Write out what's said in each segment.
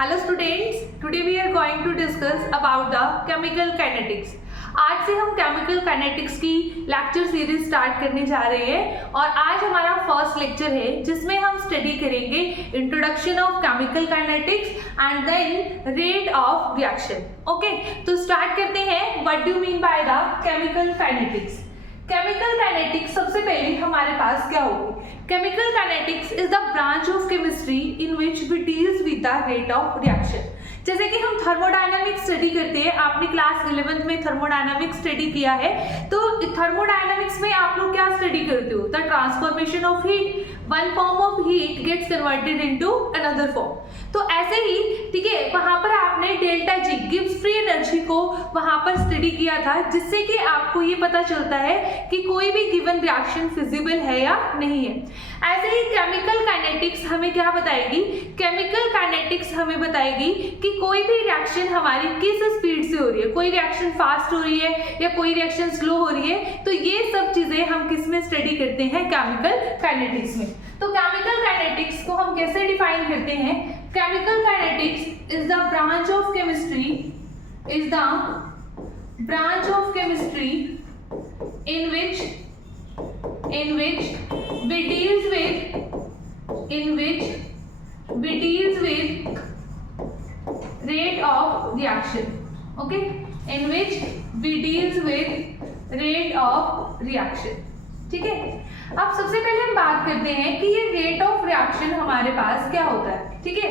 Hello students, today we are going to discuss about the chemical kinetics. आज से हम chemical kinetics की lecture series start करने जा रहे हैं और आज हमारा फर्स्ट लेक्चर है जिसमें हम स्टडी करेंगे introduction of chemical kinetics and then rate of reaction. Okay, तो स्टार्ट करते हैं. What do you mean by the chemical kinetics? Chemical kinetics सबसे पहले हमारे पास क्या होगी? Chemical kinetics is the branch of chemistry in which we deals with the rate of reaction. जैसे कि हम थर्मोडायनामिक्स स्टडी करते हैं, आपने क्लास 11th में थर्मोडायनामिक्स स्टडी किया है, तो थर्मोडायनामिक्स में आप लोग क्या स्टडी करते हो? The transformation of heat. One form of heat gets converted into another form. तो ऐसे ही ठीक है, वहां पर आपने delta G Gibbs free energy को वहां पर स्टडी किया था, जिससे कि आपको ये पता चलता है कि कोई भी गिवन रिएक्शन फिजिबल है या नहीं है. ऐसे ही केमिकल काइनेटिक्स हमें क्या बताएगी? केमिकल काइनेटिक्स हमें बताएगी कि कोई भी रिएक्शन हमारी किस स्पीड से हो रही है, कोई रिएक्शन फास्ट हो रही है या कोई रिएक्शन स्लो हो रही है. तो ये सब चीजें हम किस में स्टडी करते हैं? केमिकल काइनेटिक्स में. तो केमिकल काइनेटिक्स को हम कैसे डिफाइन करते हैं? Chemical kinetics is the branch of chemistry in which we deals with rate of reaction. Okay, in which we deals with rate of reaction. ठीक है, अब सबसे पहले हम बात करते हैं कि ये रेट ऑफ रिएक्शन हमारे पास क्या होता है. ठीक है,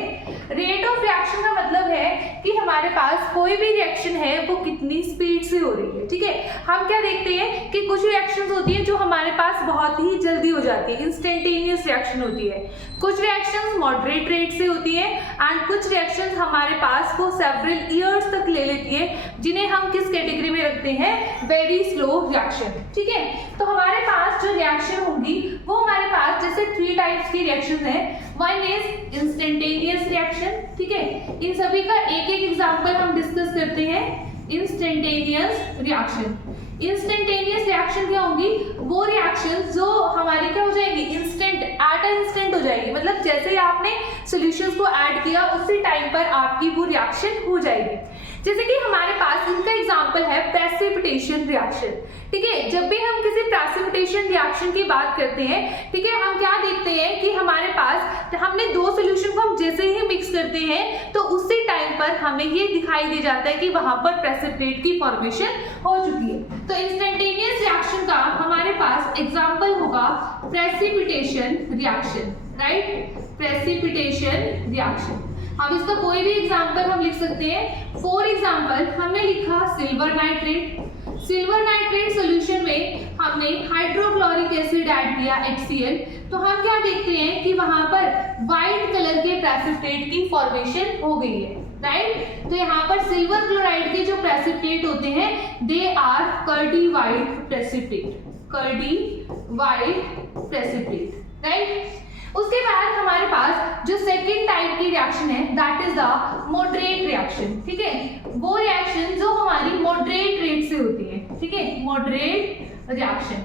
रेट ऑफ रिएक्शन का मतलब है कि हमारे पास कोई भी रिएक्शन है वो कितनी स्पीड से हो रही है. ठीक है, हम क्या देखते हैं कि कुछ रिएक्शंस होती है जो हमारे पास बहुत ही जल्दी हो जाती है, इंस्टेंटेनियस रिएक्शन होती है. कुछ रिएक्शंस मॉडरेट रेट से होती है एंड कुछ रिएक्शंस हमारे पास को सेवरल ईयर्स तक ले लेती है, जिन्हें हम किस कैटेगरी में रखते हैं? Very slow reaction. ठीक है, तो हमारे पास जो रिएक्शन होंगी वो हमारे पास जैसे 3 टाइप्स की रिएक्शन है. One is instantaneous reaction. ठीक है, इन सभी का एक एक एग्जांपल हम डिस्कस करते हैं. Instantaneous reaction. इंस्टेंटेनियस रिएक्शन क्या होंगी? वो रिएक्शन जो हमारी क्या हो जाएगी? इंस्टेंट, एट इंस्टेंट हो जाएगी. मतलब जैसे ही आपने सॉल्यूशंस को ऐड किया उसी टाइम पर आपकी वो रिएक्शन हो जाएगी. जैसे कि हमारे पास इनका एग्जांपल है प्रेसिपिटेशन रिएक्शन. ठीक है, जब भी हम किसी प्रेसिपिटेशन रिएक्शन की बात करते हैं, ठीक है, हम क्या देखते हैं कि हमारे पास हमने दो सॉल्यूशन को हम जैसे ही मिक्स करते हैं तो उसी टाइम पर हमें ये दिखाई दे जाता है कि वहां पर प्रेसिपिटेट की फॉर्मेशन हो चुकी है. तो इंस्टेंटेनियस रिएक्शन का हमारे पास एग्जांपल होगा precipitation reaction. Right, precipitation reaction. अब इसका कोई भी एग्जांपल हम लिख सकते हैं. फॉर एग्जांपल हमने लिखा silver nitrate. Silver nitrate solution में हमने हाइड्रोक्लोरिक एसिड ऐड किया HCl. तो हम क्या देखते हैं कि वहां पर व्हाइट कलर के प्रेसिपिटेट की फॉर्मेशन हो गई है. राइट, तो यहाँ पर सिल्वर क्लोराइड के जो प्रेसिपिटेट होते हैं they are curdy white precipitate. Curdy white precipitate. Right, उसके बाद हमारे पास जो सेकेंड टाइप की रिएक्शन है that is the moderate reaction. ठीक है, वो रिएक्शन जो हमारी मॉडरेट रेट से होती है. ठीक है, मॉडरेट रिएक्शन.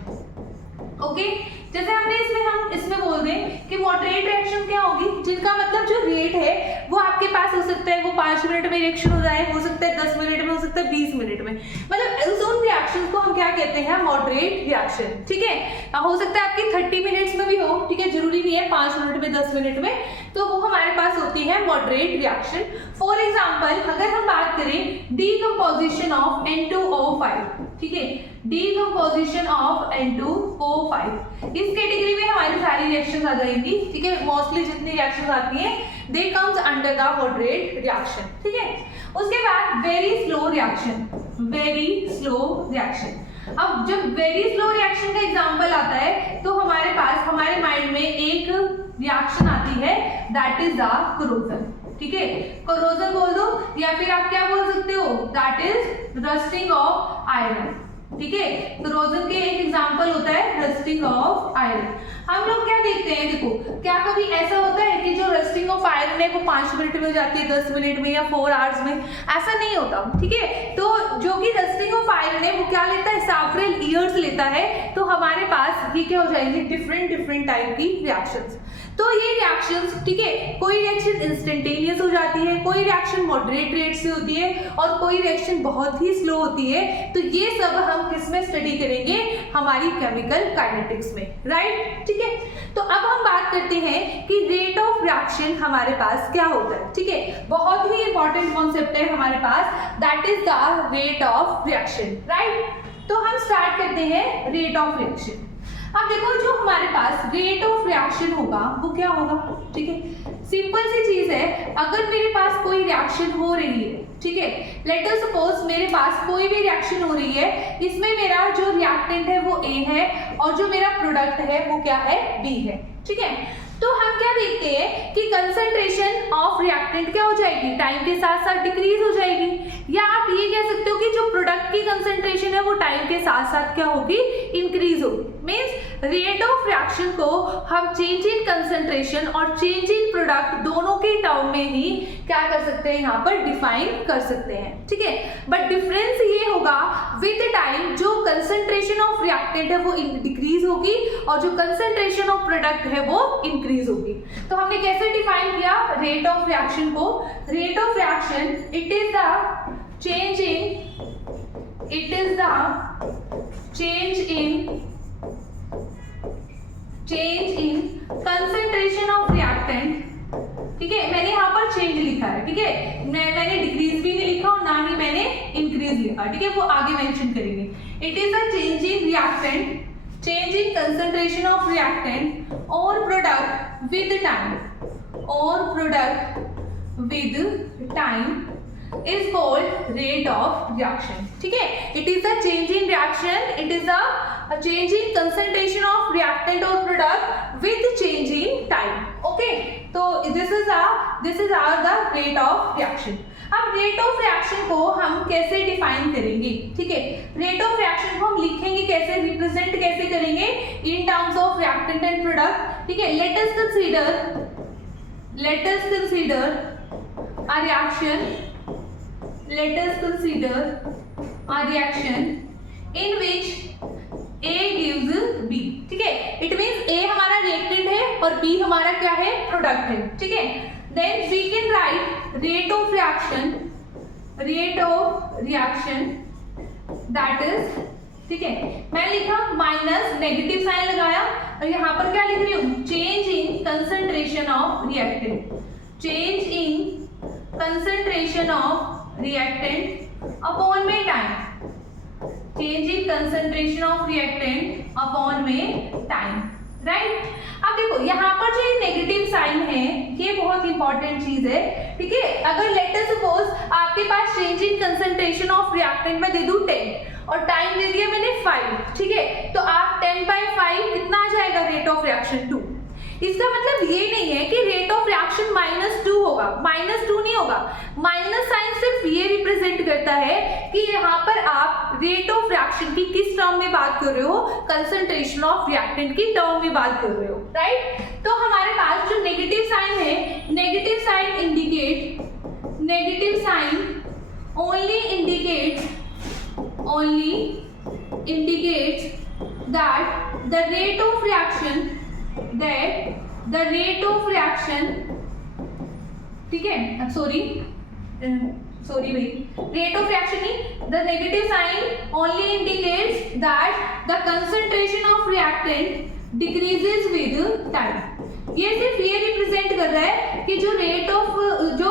ओके, जैसे हमने हम इसमें बोल दें कि मॉडरेट रिएक्शन क्या होगी, जिनका मतलब जो रेट है वो आपके पास हो सकता है वो 5 मिनट में रिएक्शन हो जाए, हो सकता है 10 मिनट में, हो सकता है 20 मिनट में. मतलब उन रिएक्शन को हम क्या कहते हैं? Moderate reaction. ठीक है, हो सकता है आपकी 30 मिनट्स में भी हो. ठीक है, जरूरी नहीं है 5 मिनट में, 10 मिनट में. तो वो हमारे पास होती है मॉडरेट रिएक्शन. फॉर एग्जाम्पल अगर हम बात करें डीकम्पोजिशन ऑफ N2O5. ठीक है, डीकम्पोजिशन ऑफ N2O5, इस कैटेगरी में हमारी सारी रिएक्शंस आ जाएंगी. ठीक है, मोस्टली जितनी रिएक्शंस आती हैं they comes under the moderate reaction. ठीक है, उसके बाद very slow reaction. Very slow reaction. अब जब वेरी स्लो रिएक्शन का एग्जांपल आता है तो हमारे पास हमारे माइंड में एक रिएक्शन आती है दैट इज द कोरोजन. ठीक है, कोरोजन बोल दो या फिर आप क्या बोल सकते हो? That is rusting of iron. ठीक है, कोरोजन के एक एग्जांपल होता है रस्टिंग ऑफ आयरन. हम लोग क्या देखते हैं, देखो क्या कभी ऐसा होता है कि जो रस्टिंग ऑफ आयरन है वो 5 मिनट में हो जाती है, 10 मिनट में या 4 आवर्स में? ऐसा नहीं होता. ठीक है, तो जो कि रस्टिंग ऑफ आयरन है वो क्या लेता है? सेवरल ईयर्स लेता है. तो हमारे पास ये क्या हो जाएंगे? डिफरेंट टाइप की रिएक्शंस. तो ये रिएक्शंस, ठीक है, कोई रिएक्शन इंस्टेंटेनियस हो जाती है, कोई रिएक्शन मॉडरेट रेट से होती है और कोई रिएक्शन बहुत ही स्लो होती है। तो ये सब हम किस में स्टडी करेंगे, हमारी केमिकल काइनेटिक्स में, राइट, ठीक है। तो अब हम बात करते हैं कि रेट ऑफ रिएक्शन हमारे पास क्या होता है, ठीक है, बहुत ही इंपॉर्टेंट कॉन्सेप्ट है हमारे पास, that is the rate of reaction, right. तो हम स्टार्ट करते हैं रेट ऑफ रिएक्शन। अब देखो जो हमारे पास रेट ऑफ रिएक्शन होगा वो क्या होगा, ठीक है, सिंपल सी चीज है, अगर मेरे पास कोई रिएक्शन हो रही है, ठीक है, लेट अस सपोज मेरे पास कोई भी रिएक्शन हो रही है, इसमें मेरा जो रिएक्टेंट है वो A है और जो मेरा प्रोडक्ट है वो क्या है, B है, ठीक है। तो हम क्या देखते हैं कि कंसंट्रेशन ऑफ रिएक्टेंट क्या हो जाएगी, टाइम के साथ साथ डिक्रीज हो जाएगी, या आप ये कह सकते हो कि जो प्रोडक्ट की कंसंट्रेशन है वो टाइम के साथ साथ क्या होगी, इंक्रीज होगी। मींस रेट ऑफ रिएक्शन को हम चेंज इन कंसंट्रेशन और चेंज इन प्रोडक्ट दोनों के टर्म में ही क्या कर सकते हैं, यहाँ पर डिफाइन कर सकते हैं, ठीक है। बट डिफरेंस ये होगा विद टाइम, जो कंसंट्रेशन ऑफ रिएक्टेंट है वो डिक्रीज होगी और जो कंसंट्रेशन ऑफ प्रोडक्ट है वो इंक्रीज होगी। तो हमने कैसे डिफाइन किया रेट ऑफ रिएक्शन को, rate of reaction it is the change in concentration of reactant, ठीक है, मैंने यहाँ पर चेंज लिखा है, ठीक है, मैंने डिक्रीज भी नहीं लिखा और ना ही मैंने इंक्रीज लिखा, ठीक है, वो आगे मेंशन करेंगे। It is a change in reactant, change in concentration of reactant और product with time is called rate of reaction, ठीक है। It is a change in reaction, it is a change in concentration of reactant or product with change in time, okay। तो this is our the rate of reaction। अब rate of reaction को हम कैसे define करेंगे, ठीक है, rate of reaction को हम लिखेंगे कैसे, रिप्रेजेंट कैसे करेंगे, in terms of reactant and product, ठीक है। Let us consider a reaction in which A gives B, ठीक है, इट मीन्स A हमारा रिएक्टेंट है और B हमारा क्या है, प्रोडक्ट है, ठीक है। Then we can write rate of reaction that is, ठीक है, मैं लिखा माइनस नेगेटिव साइन लगाया और यहाँ पर क्या लिख रही हूँ, change in concentration of reactant, change in concentration of reactant upon में time, change in concentration of reactant upon में time, right। अब देखो यहाँ पर जो ये नेगेटिव साइन है ये बहुत इंपॉर्टेंट चीज है, ठीक है। अगर लेट अस सपोज आपके पास change in concentration of reactant में दे दूं 10 और टाइम दे दिया मैंने 5, ठीक है, तो आप 10/5 कितना आ जाएगा, रेट ऑफ रिएक्शन 2। इसका मतलब ये नहीं है कि रेट ऑफ रिएक्शन -2 होगा, -2 नहीं होगा, माइनस साइन सिर्फ ये रिप्रेजेंट करता है कि यहाँ पर आप रेट ऑफ रिएक्शन की किस टर्म में बात कर रहे हो, कंसंट्रेशन ऑफ रिएक्टेंट की टर्म में बात कर रहे हो, राइट। तो हमारे पास जो नेगेटिव साइन है, negative sign indicates that the rate of reaction, ठीक है, सॉरी भाई, रेट ऑफ रिएक्शन नहीं, the negative sign only indicates that the concentration of reactant decreases with time. ये सिर्फ ये रिप्रेजेंट कर रहा है कि जो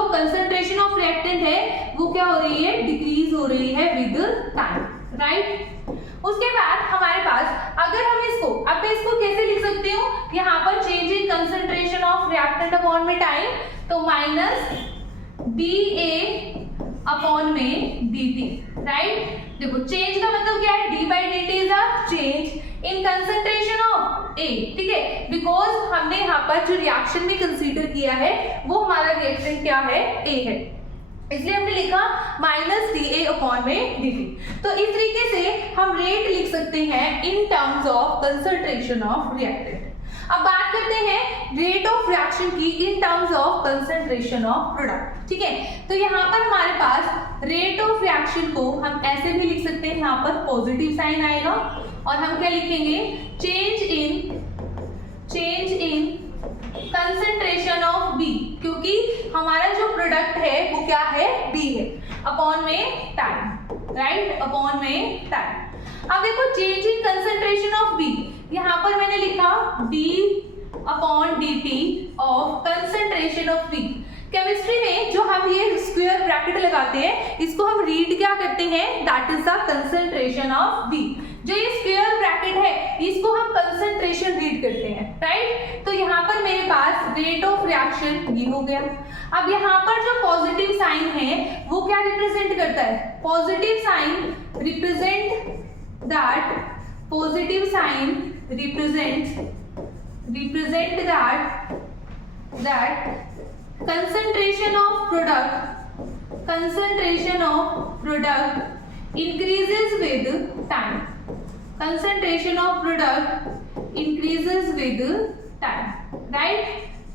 कंसंट्रेशन ऑफ रिएक्टेंट है वो क्या हो रही है, डिक्रीज हो रही है विद टाइम, राइट। उसके बाद हमारे पास अगर हम इसको कैसे लिख सकते हो, यहाँ पर change in concentration of reactant upon में टाइम, तो माइनस dA अपॉन में dt, राइट। देखो चेंज का मतलब क्या है, d/dt is a change in concentration of A, ठीक है, बिकॉज हमने यहाँ पर जो रिएक्शन में कंसीडर किया है वो हमारा रिएक्टेंट क्या है, A है, इसलिए हमने लिखा -dA अपॉन में dt। तो इस तरीके से हम रेट लिख सकते हैं in terms of concentration of reactant. अब बात करते हैं रेट ऑफ रिएक्शन की in terms of concentration of product, ठीक है। तो यहाँ पर हमारे पास रेट ऑफ रिएक्शन को हम ऐसे भी लिख सकते हैं, यहाँ पर पॉजिटिव साइन आएगा और हम क्या लिखेंगे, change in concentration of B, क्योंकि हमारा जो प्रोडक्ट है वो क्या है, बी है, अपॉन में टाइम, राइट, अपॉन में टाइम। अब देखो change in concentration of B, यहाँ पर मैंने लिखा B upon D T of concentration of B. Chemistry में जो हम ये स्क्वायर ब्रैकेट लगाते हैं इसको हम रीड क्या करते हैं, that is the concentration of B. जो ये स्क्वायर ब्रैकेट है इसको हम कंसंट्रेशन रीड करते हैं, राइट। तो यहाँ पर मेरे पास रेट ऑफ रिएक्शन ये हो गया। अब यहाँ पर जो पॉजिटिव साइन है वो क्या रिप्रेजेंट करता है, positive sign represent that, positive sign represent that concentration of product increases with time, concentration of product increases with time, right।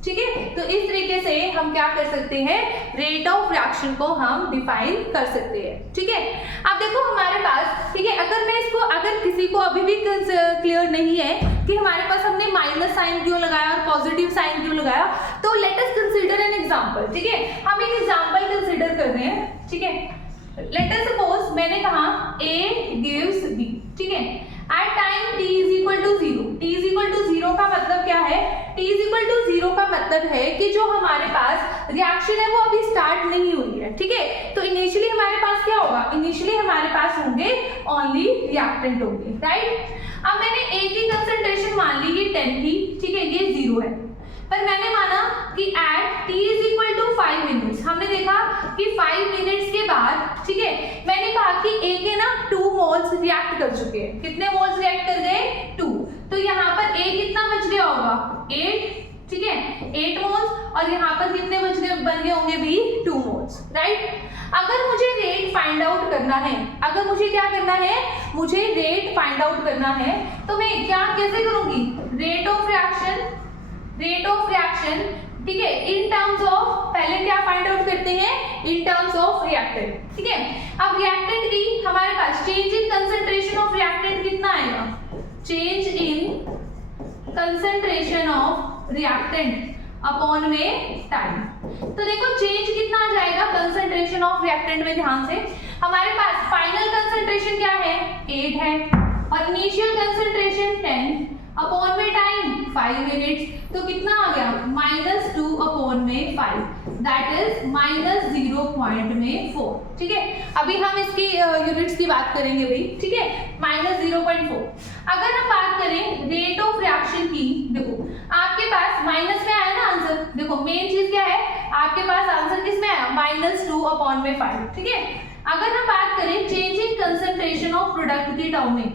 ठीक है, तो इस तरीके से हम क्या कर सकते हैं, रेट ऑफ रिएक्शन को हम डिफाइन कर सकते हैं। ठीक है, अब देखो हमारे पास, ठीक है, अगर मैं इसको, अगर किसी को अभी भी क्लियर नहीं है कि हमारे पास हमने माइनस साइन क्यों लगाया और पॉजिटिव साइन क्यों लगाया, तो let us consider an example. ठीक है, हम एक एग्जांपल कंसीडर कर रहे हैं। ठीक है, लेट अस सपोज मैंने कहा A गिव्स B, ठीक है, at time t is equal to 0। t is equal to 0 का मतलब क्या है, t इज इक्वल टू 0 का मतलब है कि जो हमारे पास रिएक्शन है वो अभी स्टार्ट नहीं हुई है। ठीक है, तो इनिशियली हमारे पास क्या होगा, इनिशियली हमारे पास होंगे ओनली रिएक्टेंट होंगे, राइट। अब मैंने A की कंसंट्रेशन मान ली ये 10 थी, ठीक है, ये 0 है, पर मैंने माना कि at t is equal to 5 minutes, हमने देखा कि 5 मिनट्स के बाद, ठीक है, मैंने कहा कि A के ना 2 मोल्स रिएक्ट कर चुके हैं। कितने मोल्स रिएक्ट कर गए, 2। तो यहाँ पर A कितना बच गया होगा, 8, ठीक है, 8 मोल्स, और यहाँ पर कितने बच गए, बन गए होंगे भी 2 मोल्स, राइट। अगर मुझे रेट फाइंड आउट करना है, अगर मुझे क्या करना है, मुझे रेट फाइंड आउट करना है, तो मैं क्या कैसे करूंगी, रेट ऑफ रिएक्शन, ठीक है, इन टर्म्स ऑफ, पहले क्या फाइंड आउट करते हैं, इन टर्म्स ऑफ रिएक्टेंट। ठीक है, अब रिएक्टेंट की हमारे पास change in concentration of reactant कितना आएगा, change in concentration of reactant upon में टाइम। तो देखो चेंज कितना आ जाएगा कंसंट्रेशन ऑफ रिएक्टेंट में, ध्यान से हमारे पास फाइनल कंसंट्रेशन क्या है, 8 है, और इनिशियल कंसंट्रेशन 10 अपॉन में टाइम 5 मिनट्स, तो कितना आ गया, -2 अपॉन में 5, दैट इज -0.4। ठीक है, अभी हम इसकी यूनिट्स की बात करेंगे भाई, ठीक है, -0.4। अगर हम बात करें रेट ऑफ रिएक्शन की, देखो आपके पास माइनस में आया ना आंसर, देखो मेन चीज क्या है, आपके पास आंसर किस में आया, -2 अपॉन में 5। ठीक है, अगर हम बात करें change in concentration of product की टर्म में,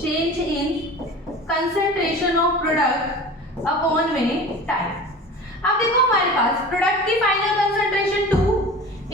change in concentration of product upon में टाइम। अब देखो हमारे पास प्रोडक्ट की फाइनल कंसंट्रेशन 2,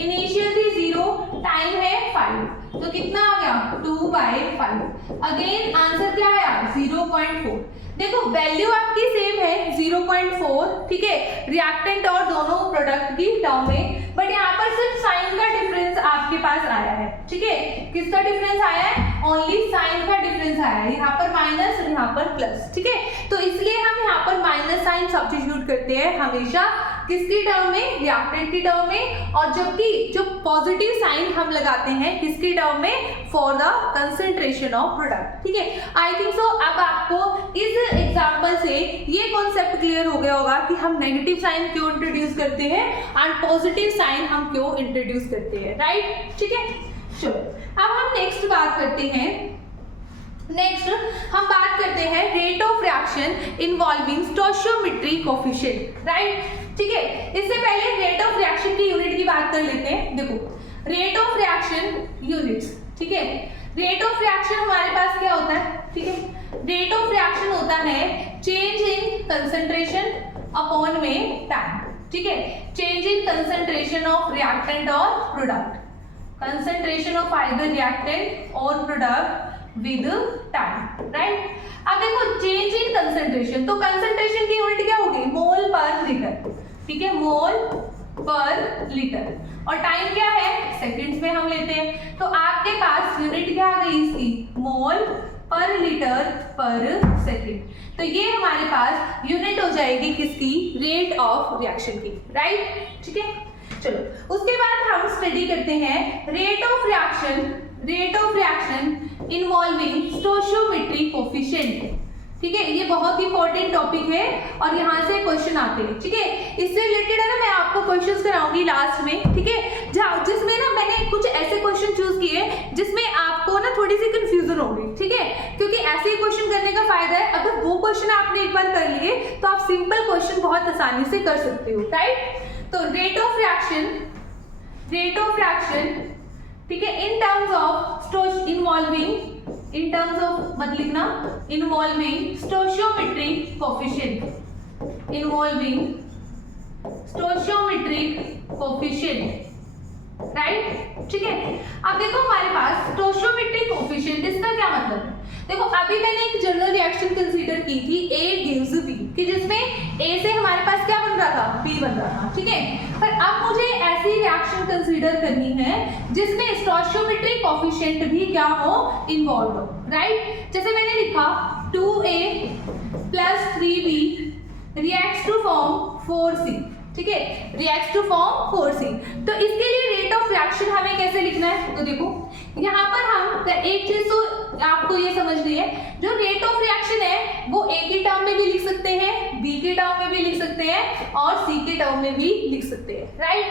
इनिशियल थी 0, टाइम है 5, तो कितना आ गया 2/5। अगेन आंसर क्या आया 0.4। देखो वैल्यू आपकी सेम है 0.4, ठीक है, रिएक्टेंट और दोनों प्रोडक्ट की टर्म में, बट यहाँ पर सिर्फ साइन का डिफरेंस आपके पास आया है। ठीक है, किसका डिफरेंस आया है, ओनली साइन का डिफरेंस आया है, यहाँ पर माइनस और यहाँ पर प्लस। ठीक है, तो इसलिए हम यहाँ पर माइनस साइन सब्स्टिट्यूट करते हैं हमेशा किसकी टर्म में, रिएक्टेंट की टर्म में, और जबकि जो पॉजिटिव साइन हम लगाते हैं किसकी टर्म में, for the concentration of product. ठीक है, आई थिंक सो अब आपको इस एग्जांपल से ये कॉन्सेप्ट क्लियर हो गया होगा कि हम नेगेटिव साइन क्यों इंट्रोड्यूस करते हैं एंड पॉजिटिव साइन हम क्यों इंट्रोड्यूस करते हैं, राइट। ठीक है, चलो अब हम नेक्स्ट बात करते हैं, नेक्स्ट हम बात करते हैं rate of reaction involving stoichiometry coefficient, right. ठीक है, इससे पहले रेट ऑफ रिएक्शन की यूनिट की बात कर लेते हैं। देखो रेट ऑफ रिएक्शन यूनिट्स, ठीक है, रेट ऑफ रिएक्शन हमारे पास क्या होता है, ठीक है, रेट ऑफ रिएक्शन होता है चेंज इन कंसंट्रेशन अपॉन में टाइम। ठीक है, change in concentration of reactant और product, concentration of either reactant और प्रोडक्ट विद टाइम, राइट। अब देखो चेंज इन कंसंट्रेशन, तो कंसंट्रेशन की यूनिट क्या होगी, मोल पर लीटर। ठीक है, मोल पर लीटर, और टाइम क्या है, सेकंड्स में हम लेते हैं, तो आपके पास यूनिट क्या आ गई इसकी, मोल पर लीटर पर सेकेंड। तो ये हमारे पास यूनिट हो जाएगी किसकी, रेट ऑफ रिएक्शन की, राइट। ठीक है, चलो उसके बाद हम स्टडी करते हैं rate of reaction involving stoichiometric coefficient. ठीक है, ये बहुत ही इंपॉर्टेंट टॉपिक है और यहाँ से क्वेश्चन आते हैं। ठीक है, इससे रिलेटेड है ना, मैं आपको क्वेश्चंस कराऊंगी लास्ट में। ठीक है, जिसमें ना मैंने कुछ ऐसे क्वेश्चन चूज किए जिसमें आपको ना थोड़ी सी कंफ्यूजन होगी। ठीक है, क्योंकि ऐसे ही क्वेश्चन करने का फायदा है, अगर वो क्वेश्चन आपने एक बार कर लिए तो आप सिंपल क्वेश्चन बहुत आसानी से कर सकते हो, राइट। तो रेट ऑफ रिएक्शन, ठीक है, इन टर्म्स ऑफ मत लिखना, इन्वॉल्विंग स्टोइचियोमेट्रिक कोफिशिएंट, राइट। ठीक है, अब देखो हमारे पास स्टोइचियोमेट्रिक कोफिशिएंट, इसका क्या मतलब है। देखो अभी मैंने एक जनरल रिएक्शन कंसीडर की थी A gives B, कि जिसमें A से हमारे पास क्या बन रहा था, B बन रहा था। ठीक है, पर अब मुझे ऐसी रिएक्शन कंसीडर करनी है जिसमें स्टोइचियोमेट्रिक कोफिशिएंट भी क्या हो, इन्वॉल्व हो, राइट। जैसे मैंने लिखा 2A + 3B reacts to form 4C। ठीक है, रिएक्ट्स टू फॉर्म 4C। तो इसके लिए रेट ऑफ रिएक्शन हमें कैसे लिखना है, तो देखो यहाँ पर हम एक चीज तो आपको ये समझनी है, जो रेट ऑफ रिएक्शन है वो A के टर्म में भी लिख सकते हैं, B के टर्म में भी लिख सकते हैं और C के टर्म में भी लिख सकते हैं, राइट।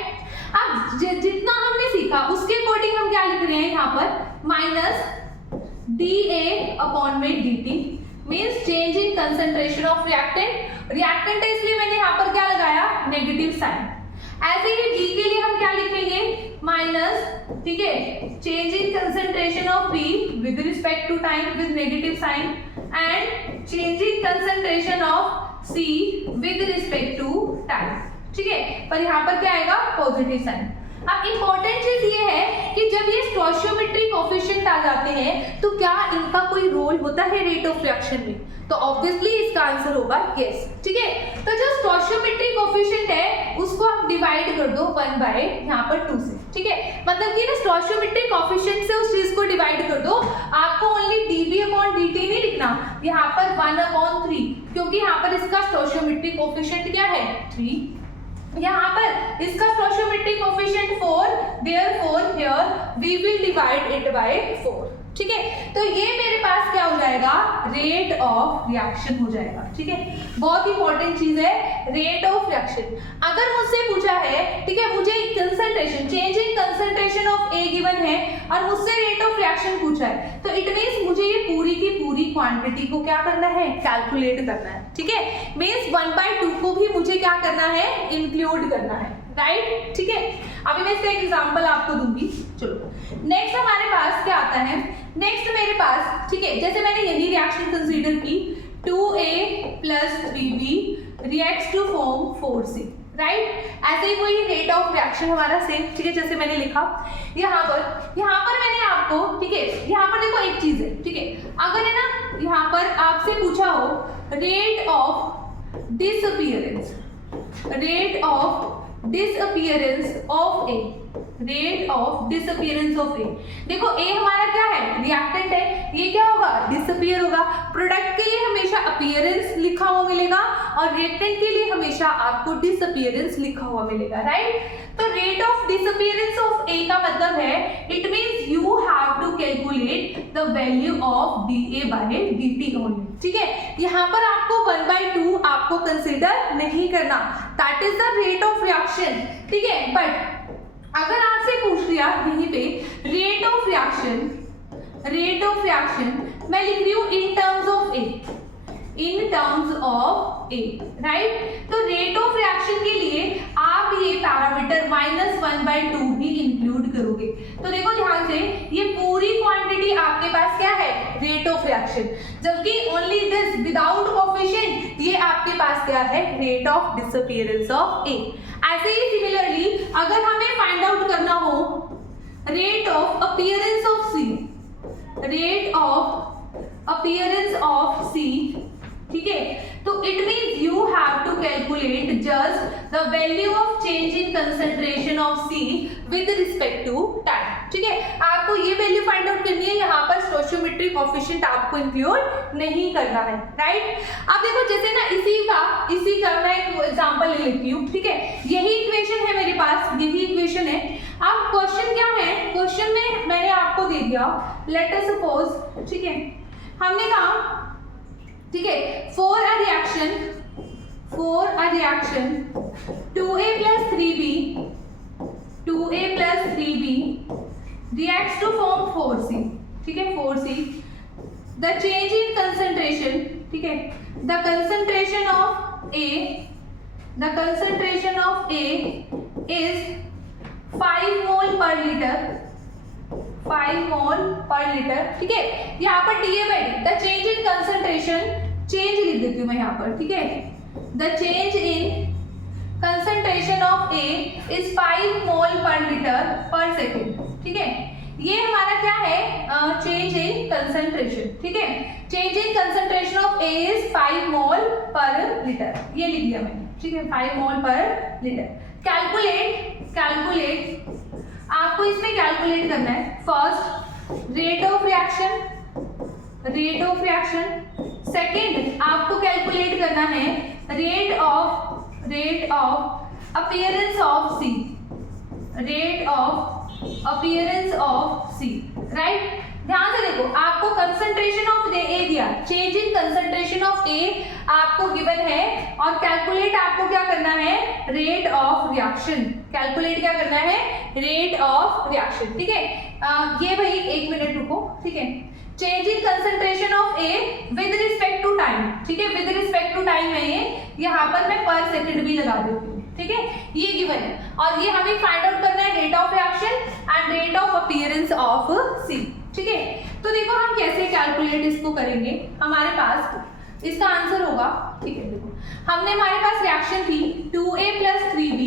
अब जितना हमने सीखा उसके अकॉर्डिंग हम क्या लिख रहे हैं यहाँ पर, -dA/dt means change in concentration of reactant है, इसलिए मैंने यहाँ पर क्या लगाया, नेगेटिव साइन। ऐसे ही B के लिए हम क्या लिखेंगे, माइनस, ठीक है, change in concentration of B with respect to time with negative sign, and change in concentration of C with respect to time. ठीक है, पर यहाँ पर क्या आएगा, पॉजिटिव साइन। अब इंपॉर्टेंट चीज ये है कि जब ये स्टोइचियोमेट्रिक कोफिशिएंट आ जाते हैं तो क्या इनका कोई रोल होता है रेट ऑफ रिएक्शन में, तो ऑब्वियसली इसका आंसर होगा यस। ठीक है, तो जो स्टोइचियोमेट्रिक कोफिशिएंट है उसको आप डिवाइड कर दो 1 बाय यहाँ पर 2 से। ठीक है, मतलब कि ना स्टोइचियोमेट्रिक कोफिशिएंट से उस चीज को डिवाइड कर दो, आपको ओनली dB/dt नहीं लिखना, यहाँ पर 1/3, क्योंकि यहाँ पर इसका स्टोइचियोमेट्रिक कोफिशिएंट क्या है, 3, यहाँ पर इसका स्टोइचियोमेट्रिक coefficient 4, therefore here we will divide it by 4। ठीक है, तो ये मेरे पास क्या हो जाएगा, रेट ऑफ रिएक्शन हो जाएगा। ठीक है, बहुत इंपॉर्टेंट चीज है रेट ऑफ रिएक्शन। अगर मुझसे पूछा है, ठीक है, मुझे concentration, change in concentration of A given है और मुझसे रेट ऑफ रिएक्शन पूछा है, तो इट मींस मुझे ये पूरी की पूरी क्वांटिटी को क्या करना है, कैलकुलेट करना है। ठीक है, मींस 1/2 को भी मुझे क्या करना है, इंक्लूड करना है, राइट। ठीक है, अभी मैं इसका एक एग्जांपल आपको दूंगी। चलो नेक्स्ट हमारे पास क्या आता है, नेक्स्ट मेरे पास, ठीक है, जैसे मैंने यही रिएक्शन कंसीडर की 2A + 3B reacts to form 4C, right. ऐसे ही कोई रेट ऑफ रिएक्शन हमारा सेम, ठीक है, जैसे मैंने लिखा यहाँ पर मैंने आपको, ठीक है, यहाँ पर देखो एक चीज है, ठीक है, अगर है ना यहाँ पर आपसे पूछा हो rate of disappearance of A, rate of disappearance of A। देखो A हमारा क्या है, रिएक्टेंट है, ये क्या होगा, डिसअपीयर होगा। प्रोडक्ट के लिए हमेशा अपीयरेंस लिखा हुआ मिलेगा और रिएक्टेंट के लिए हमेशा आपको डिसअपीयरेंस लिखा हुआ मिलेगा, राइट। तो rate of disappearance of A का मतलब है, it means you have to calculate the value of dA/dt only. ठीक है, यहाँ पर आपको 1/2 आपको कंसीडर नहीं करना, that is the rate of reaction. ठीक है, बट अगर आपसे पूछ लिया यहीं पे रेट ऑफ रिएक्शन मैं लिख रही हूँ in terms of A, right. तो रेट ऑफ रिएक्शन के लिए आप ये पैरामीटर -1/2 भी इंक्लूड करोगे। तो देखो ध्यान से, ये पूरी क्वांटिटी आपके पास क्या है, रेट ऑफ रिएक्शन, जबकि ओनली दिस विदाउट कोफिशिएंट ये आपके पास क्या है, rate of disappearance of A। ऐसे ही सिमिलरली अगर हमें फाइंड आउट करना हो rate of appearance of C, ठीक है, तो it means you have to calculate just the value of change in concentration of C with respect to time. ठीक है, आपको ये वैल्यू फाइंड आउट करनी है, यहाँ पर स्टोइचियोमेट्रिक कोएफिशिएंट आपको इंक्लूड नहीं करना है, राइट। अब देखो जैसे ना इसी का मैं एक एग्जांपल ले लेती हूँ, ठीक है, यही इक्वेशन है मेरे पास, यही इक्वेशन है। अब क्वेश्चन क्या है, क्वेश्चन में मैंने आपको दे दिया, लेट अस सपोज, ठीक है, हमने कहा, ठीक है, for a reaction 2a plus 3b reacts to form 4c, ठीक है, 4c, the change in concentration, ठीक है, the concentration of A is 5 mole per liter, 5 mole per liter, ठीक है। यहाँ पर DA/D, the change in concentration, change लिख देती हूँ मैं यहाँ पर, ठीक है, the change in concentration of A is 5 mole per liter per second, ठीक है। ये हमारा क्या है, चेंज इन कंसंट्रेशन, ठीक है, change in concentration of A is 5 mole per liter, ये लिख दिया मैंने, ठीक है, 5 mole per liter। कैलकुलेट, आपको इसमें कैलकुलेट करना है, first rate of reaction, second आपको कैलकुलेट करना है rate of appearance of C, right. ध्यान से देखो, आपको कंसंट्रेशन ऑफ ए दिया, change in concentration of A आपको गिवन है, और कैलकुलेट आपको क्या करना है, रेट ऑफ रिएक्शन, कैलकुलेट क्या करना है, रेट ऑफ रिएक्शन, ठीक है। ये भाई एक मिनट रुको, ठीक है, change in concentration of A with respect to time, ठीक है, विद रिस्पेक्ट टू टाइम है ये, यहाँ पर मैं पर सेकंड भी लगा देती हूँ, ठीक है, ये गिवन है, और ये हमें फाइंड आउट करना है rate of reaction and rate of appearance of C, ठीक है। तो देखो हम कैसे कैलकुलेट इसको करेंगे, हमारे पास इसका आंसर होगा, ठीक है, देखो हमने, हमारे पास रिएक्शन थी 2a plus 3b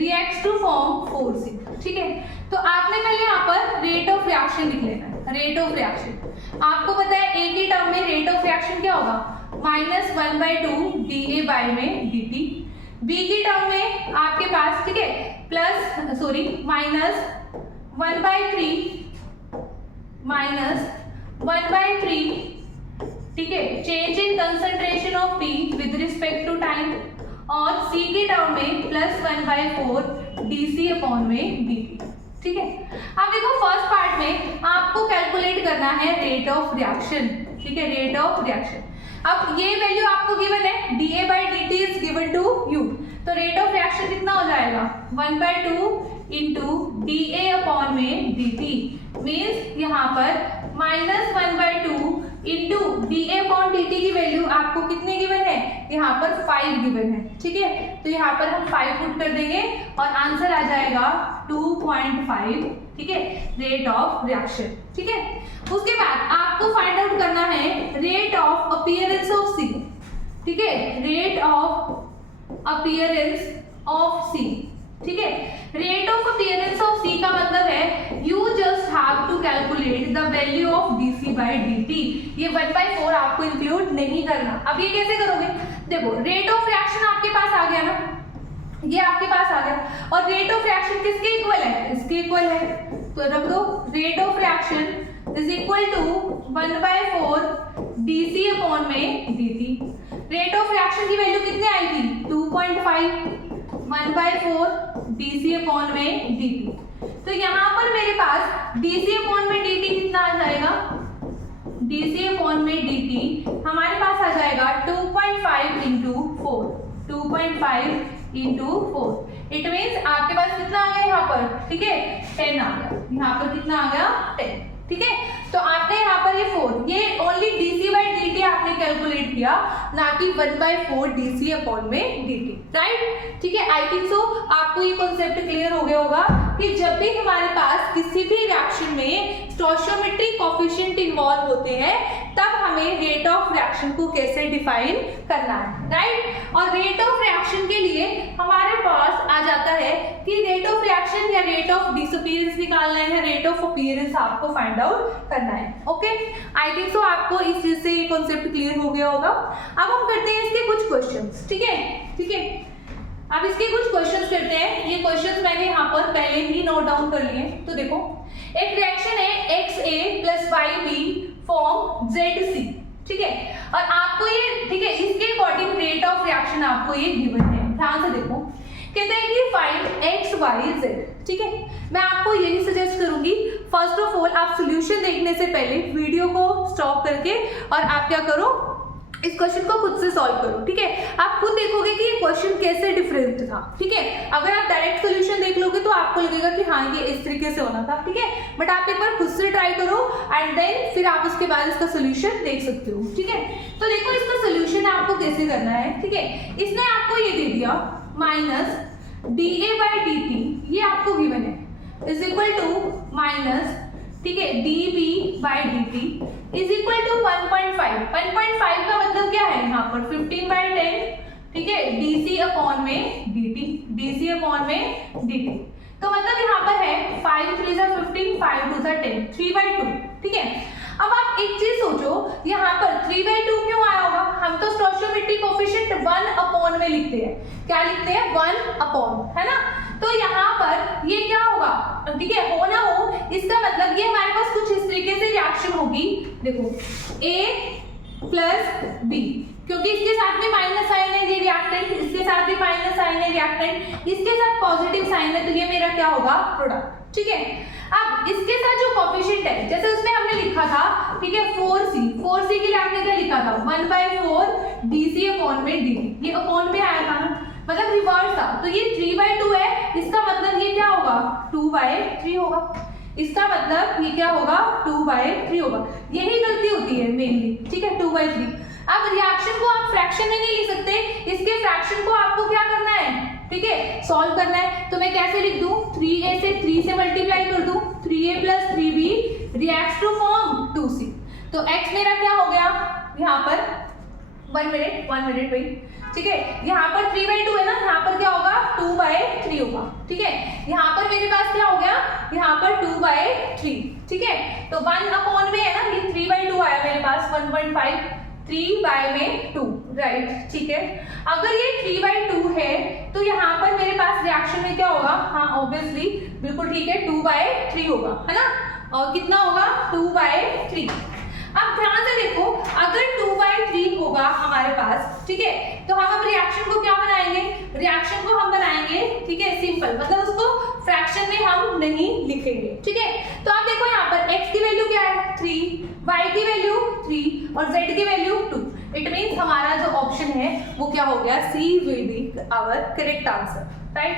reacts to form 4c, ठीक है। तो आपने पहले यहाँ पर रेट ऑफ रिएक्शन लिख लेना है, रेट ऑफ रिएक्शन, आपको पता है ए की टर्म में रेट ऑफ रिएक्शन क्या होगा, -1/2 dA में dt, बी की टर्म में आपके पास, ठीक है, -1/3 ठीक है, change in concentration of T with respect to time, और सी की टर्म में +1/4 dC/dt, ठीक है। अब देखो फर्स्ट पार्ट में आपको कैलकुलेट करना है रेट ऑफ रिएक्शन, ठीक है, रेट ऑफ रिएक्शन। अब ये वैल्यू आपको गिवन है, dA/dt is given to you, तो रेट ऑफ रिएक्शन कितना हो जाएगा, 1/2 इंटू dA/dt, मीन्स यहाँ पर -1/2 इंटू dA/dt की वैल्यू आपको कितने गिवन है, यहाँ पर 5 गिवन है, ठीक है। तो यहाँ पर हम 5 पुट कर देंगे और आंसर आ जाएगा 2.5, ठीक है, रेट ऑफ रिएक्शन, ठीक है। उसके बाद आपको फाइंड आउट करना है rate of appearance of C, ठीक है, rate of appearance of C, ठीक है। Rate of appearance of C का मतलब है you just have to calculate the value of dC/dt, ये 1/4 आपको इंक्लूड नहीं करना। अब ये कैसे करोगे, देखो रेट ऑफ रिएक्शन आपके पास आ गया ना, ये आपके पास आ गया, और रेट ऑफ रिएक्शन किसके इक्वल है, इसके इक्वल है, तो रख दो rate of reaction is equal to 1/4 dC/dt। Rate of reaction की वैल्यू कितनी आई थी, 2.5, 1/4 dC/dt। तो यहाँ पर मेरे पास dC/dt कितना आ जाएगा, dC/dt हमारे पास आ जाएगा 2.5 इंटू 4, 2.5 इंटू 4, इट मीन्स आपके पास कितना आ गया यहाँ पर, ठीक है, 10 आ गया, यहाँ पर कितना आ गया, 10, ठीक है। तो आपने यहाँ पर ये 4, ये ओनली dC/dt आपने कैलकुलेट किया, ना कि 1/4 dC/dt, राइट, ठीक है। आई थिंक सो आपको ये कॉन्सेप्ट क्लियर हो गया होगा कि जब भी हमारे पास किसी भी रिएक्शन में स्टोइचियोमेट्रिक कोएफिशिएंट इन्वॉल्व होते हैं, तब हमें रेट ऑफ रिएक्शन को कैसे डिफाइन करना है, राइट। और रेट ऑफ रिएक्शन के लिए हमारे पास आ जाता है कि रेट ऑफ रिएक्शन या रेट ऑफ डिसअपीयरेंस निकालना है, रेट ऑफ अपीयरेंस आपको फाइंड आउट करना है, ओके। आई थिंक सो आपको इस चीज से ये कॉन्सेप्ट क्लियर हो गया होगा। अब हम करते हैं इसके कुछ क्वेश्चंस, ठीक है, ठीक है। अब इसके कुछ क्वेश्चंस करते हैं, ये क्वेश्चंस मैंने यहाँ पर पहले ही नोट डाउन कर लिए। तो देखो एक रिएक्शन है XA plus YB form ZC, ठीक है, और आपको ये, ठीक है, इसके अकॉर्डिंग रेट ऑफ रिएक्शन आपको ये गिवन है। ध्यान से देखो, कहते हैं कि फाइंड X Y Z, ठीक है। मैं आपको यही सजेस्ट करूंगी, फर्स्ट ऑफ ऑल आप सॉल्यूशन देखने से पहले वीडियो को स्टॉप करके और आप क्या करो, इस क्वेश्चन को खुद से सॉल्व करो, ठीक है। आप खुद देखोगे कि ये क्वेश्चन कैसे डिफरेंट था, ठीक है। अगर आप डायरेक्ट सॉल्यूशन देख लोगे तो आपको लगेगा कि हाँ ये इस तरीके से होना था, ठीक है, बट आप एक बार खुद से ट्राई करो एंड देन फिर आप उसके बाद इसका सॉल्यूशन देख सकते हो, ठीक है। तो देखो इसका सॉल्यूशन आपको कैसे करना है, ठीक है। इसने आपको ये दे दिया माइनस dA/dt, ये आपको गिवन है, इज इक्वल टू माइनस, ठीक है, dB/dt इज इक्वल टू 1.5। 1.5 का मतलब क्या है यहाँ पर 15/10, ठीक है, dC/dt। तो मतलब यहाँ पर है 5 3 15, 5 2 10, 3/2, ठीक है। अब आप एक चीज सोचो, यहाँ पर 3/2 क्यों आया होगा? हम तो स्टोइचियोमेट्रिक कोएफिशिएंट 1 में लिखते हैं, क्या लिखते हैं 1, है ना। तो यहाँ पर ये क्या होगा, ठीक है, हो ना हो, इसका मतलब ये हमारे पास कुछ इस तरीके से रिएक्शन होगी, देखो A प्लस B, क्योंकि इसके साथ भी माइनस साइन है ये रिएक्टेंट, इसके साथ भी माइनस साइन है रिएक्टेंट, इसके साथ पॉजिटिव साइन है, तो ये मेरा क्या होगा प्रोडक्ट, ठीक है। अब इसके साथ जो कोएफिशिएंट है, जैसे उसमें हमने लिखा था, ठीक है, 4C के लिए आपने क्या लिखा था 1/4 dC/dt, ये अपॉन में आया था ना, मतलब रिवर्स था, तो ये 3/2 है, इसका मतलब ये क्या होगा 2/3 होगा, इसका मतलब ये क्या होगा 2/3 होगा। यही गलती होती है मेनली, ठीक है, 2/3। अब रिएक्शन को आप फ्रैक्शन में नहीं लिख सकते, इसके फ्रैक्शन को आपको क्या करना है, ठीक है, सॉल्व करना है। तो मैं कैसे लिख दूं, 3A से 3 से मल्टीप्लाई कर दूं, 3A plus 3B reacts to form 2C। तो x मेरा क्या हो गया यहाँ पर, 1 मिनट भाई, ठीक है, यहाँ पर 3/2 है ना, यहाँ पर क्या होगा 2/3 होगा, ठीक है। यहाँ पर मेरे पास क्या हो गया, यहाँ पर 2/3, ठीक है। तो 1 में है ना, ये 3/2 आया मेरे पास, 1.5 3/2, राइट, ठीक है। अगर ये 3/2 है तो यहाँ पर मेरे पास रिएक्शन में क्या होगा, हाँ ऑब्वियसली बिल्कुल ठीक है 2/3 होगा, है ना, और कितना होगा 2/3। अब ध्यान से देखो, अगर 2/3 होगा हमारे पास, ठीक है, तो हम अब रिएक्शन को क्या बनाएंगे, रिएक्शन को हम बनाएंगे, ठीक है, सिंपल, मतलब उसको फ्रैक्शन में हम नहीं लिखेंगे, ठीक है। तो आप देखो यहाँ पर x की वैल्यू क्या है 3, y की वैल्यू 3 और z की वैल्यू 2। इट मींस हमारा जो ऑप्शन है वो क्या हो गया, C will be our correct answer, right.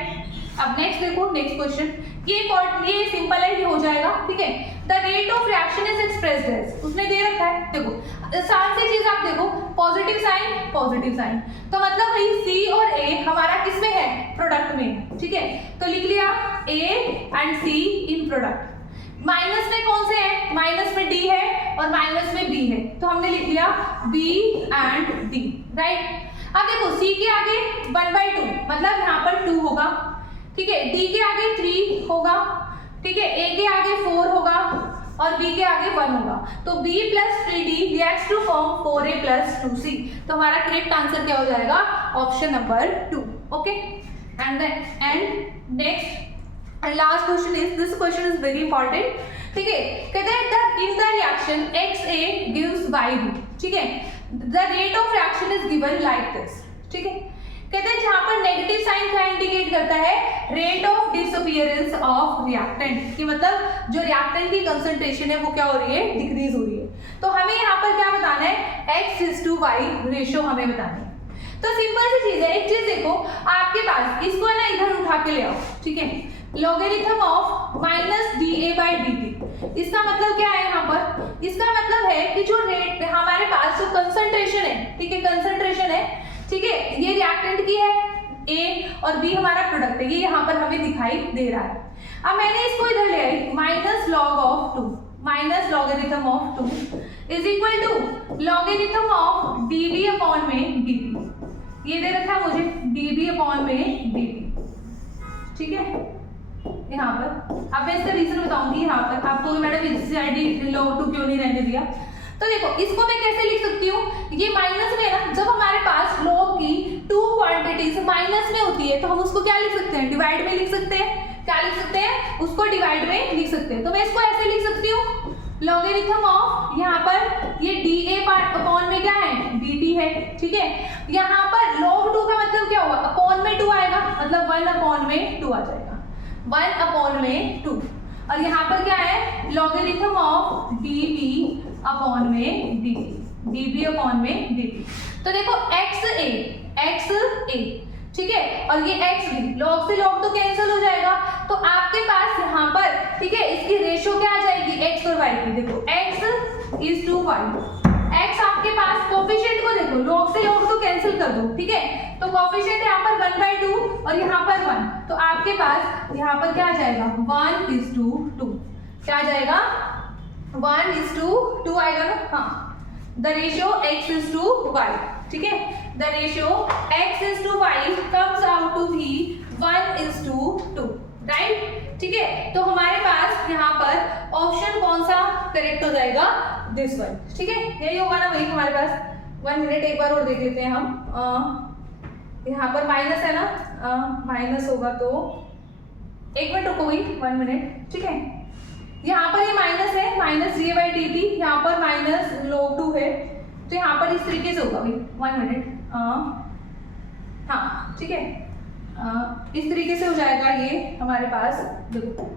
अब नेक्स्ट देखो, नेक्स्ट क्वेश्चन, ये सिंपल है, ये हो जाएगा, ठीक है। The rate of reaction is expressed as, उसने दे रखा है, देखो आसान सी चीज, आप देखो पॉजिटिव साइन, तो मतलब भाई C और A हमारा किसमें है, प्रोडक्ट में, ठीक है। तो लिख लिया A and C in product. Minus में कौन से है, माइनस में D है और माइनस में B है, तो हमने लिख लिया B एंड D, राइट। अब देखो C के आगे 1/2, मतलब यहाँ पर 2 होगा, ठीक है, D के आगे 3 होगा, ठीक है, A के आगे 4 होगा और B के आगे 1 होगा, तो B plus 3D reacts to form 4A plus 2C। तो हमारा करेक्ट आंसर क्या हो जाएगा, option number 2, okay. And next and last question is, this question is very important, ठीक है। कहते हैं in the reaction XA gives YB, ठीक है, the rate of reaction is given like this, ठीक है। कहते हैं जहां पर नेगेटिव साइन क्या इंडिकेट करता है, rate of disappearance of reactant, कि मतलब जो रिएक्टेंट की कंसंट्रेशन है वो क्या हो रही है, डिक्रीज हो रही है। तो हमें यहाँ पर क्या बताना है, X:Y रेशियो हमें बताना है। तो सिंपल सी चीज है, एक चीज देखो, आपके पास इसको है ना इधर उठा के ले आओ, ठीक है, लॉगरिथम ऑफ माइनस dA/dt, इसका मतलब क्या है यहाँ पर, इसका मतलब है कि जो रेट हमारे पास जो कंसंट्रेशन है, ठीक है, कंसंट्रेशन है, ठीक है, ये रिएक्टेंट की है A और B हमारा प्रोडक्ट है, ये यहाँ पर हमें दिखाई दे रहा है। अब मैंने इसको इधर ले आई, minus log of 2, minus logarithm of 2 is equal to logarithm of dB/dt, ये दे रखा है मुझे dB/dt, ठीक है। यहाँ पर अब मैं इसका रीजन बताऊंगी, यहाँ पर आपको मैडम इसी लॉग 2 क्यों नहीं रहने दिया। तो देखो इसको मैं कैसे लिख सकती हूँ, ये माइनस में ना, जब हमारे पास लॉग की 2 क्वांटिटीज माइनस में होती है तो हम उसको क्या लिख सकते हैं, डिवाइड में लिख सकते हैं, क्या लिख सकते हैं, उसको डिवाइड में लिख सकते हैं। तो मैं इसको ऐसे लिख सकती हूँ, लॉगरिथम ऑफ, यहाँ पर ये dA अपॉन में क्या है, dt है, ठीक है। यहाँ पर log 2 का मतलब क्या हुआ, अपॉन में 2 आएगा, मतलब 1 अपॉन में 2 आ जाएगा, 1 अपॉन में 2। और यहाँ पर क्या है, लॉगरिथम ऑफ dB अपॉन में dt, dB अपॉन में dt। तो देखो xa, ठीक है, और ये x भी, log से log तो कैंसिल हो जाएगा, तो आपके पास यहाँ पर, ठीक है, इसकी रेशो क्या आ जाएगी, x और y की। देखो x is to y, x आपके पास कोफिशिएंट को देखो, log से log तो कैंसिल कर दो, ठीक है, तो कोफिशिएंट यहाँ पर 1/2 और यहाँ पर 1, तो आपके पास यहाँ पर क्या आ जाएगा, 1:2, क्या आ जाएगा, 1:2 आएगा ना, हाँ। The ratio x is to y, ठीक है, the ratio x is to y comes out to be 1:2, right, ठीक है। तो हमारे पास यहाँ पर ऑप्शन कौन सा करेक्ट हो जाएगा, दिस वन, ठीक है, यही होगा ना भाई हमारे पास। 1 मिनट एक बार और देख लेते हैं हम, यहाँ पर माइनस है ना, माइनस होगा तो 1 मिनट रुको भाई, 1 मिनट, ठीक है। यहाँ पर ये माइनस है, माइनस j/dt, यहाँ पर माइनस log 2 है, तो यहाँ पर इस तरीके से होगा भाई, 1 मिनट, हाँ, ठीक है, इस तरीके से हो जाएगा ये हमारे पास। देखो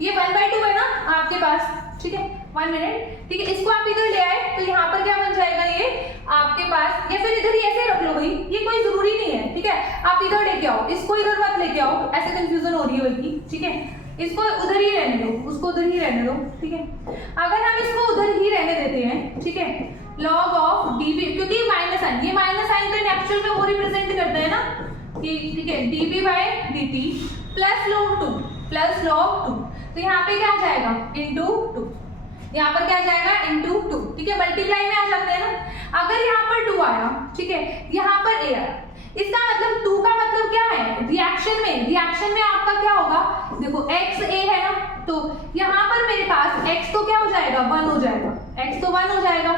ये 1/2 है ना आपके पास, ठीक है, 1 मिनट, ठीक है, इसको आप इधर ले आए तो यहाँ पर क्या बन जाएगा ये आपके पास, या फिर इधर ही ऐसे रख लो भाई, ये कोई जरूरी नहीं है, ठीक है, आप इधर लेके आओ, इसको इधर मत लेके आओ, ऐसे कंफ्यूजन हो रही है बल्कि, ठीक है, इसको उधर ही रहने दो, उसको उधर ही रहने दो, ठीक है। अगर हम इसको उधर ही रहने देते हैं, ठीक है, log ऑफ dB, क्योंकि माइनस साइन, ये माइनस साइन तो एक्चुअल में वो रिप्रेजेंट करता है ना कि, ठीक है, dB/dt प्लस log 2, तो यहाँ पे क्या आ जाएगा, इंटू 2, यहाँ पर क्या आ जाएगा, इंटू 2, ठीक है, मल्टीप्लाई में आ जाते हैं ना। अगर यहाँ पर 2 आया, ठीक है, यहाँ पर a आया, इसका मतलब 2 का मतलब क्या है, रिएक्शन में आपका क्या होगा, देखो x a है ना, तो यहाँ पर मेरे पास x तो क्या हो जाएगा, 1 हो जाएगा, x तो 1 हो जाएगा,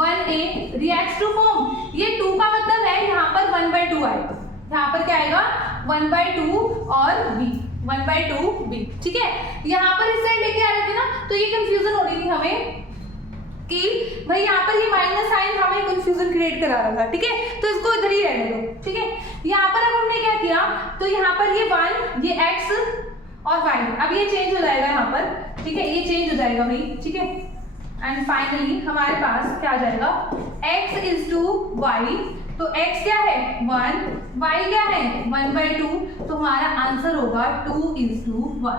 1a रिएक्ट्स टू फॉर्म, ये 2 का मतलब है यहाँ पर 1/2 आएगा, यहाँ पर क्या आएगा, 1/2 और b, 1/2 b, ठीक है। यहाँ पर इस साइड लेके आ रहे थे ना, तो ये कंफ्यूजन हो रही थी हमें कि भाई यहाँ पर ये माइनस साइन हमें कंफ्यूजन क्रिएट करा रहा था, ठीक है, तो इसको इधर ही रहने दो, ठीक है। यहाँ पर अब हमने क्या किया, तो यहाँ पर ये 1, ये x और y, अब ये चेंज हो जाएगा यहाँ पर, ठीक है, ये चेंज हो जाएगा भाई, ठीक है। एंड फाइनली हमारे पास क्या आ जाएगा, x is to y, तो x क्या है 1, y क्या है 1/2, तो हमारा आंसर होगा 2:1,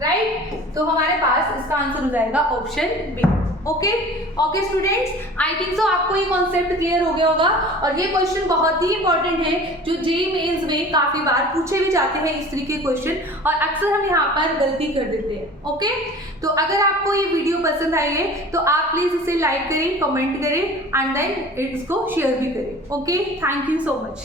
राइट। तो हमारे पास इसका आंसर हो जाएगा option B. Okay students, I think so आपको ये कॉन्सेप्ट क्लियर हो गया होगा, और ये क्वेश्चन बहुत ही इंपॉर्टेंट है जो जेईई मेंस में काफी बार पूछे भी जाते हैं इस तरीके के क्वेश्चन, और अक्सर हम यहाँ पर गलती कर देते हैं। ओके, तो अगर आपको ये वीडियो पसंद आई है तो आप प्लीज इसे लाइक करें, कमेंट करें एंड देन इसको शेयर भी करें। Okay, thank you so much.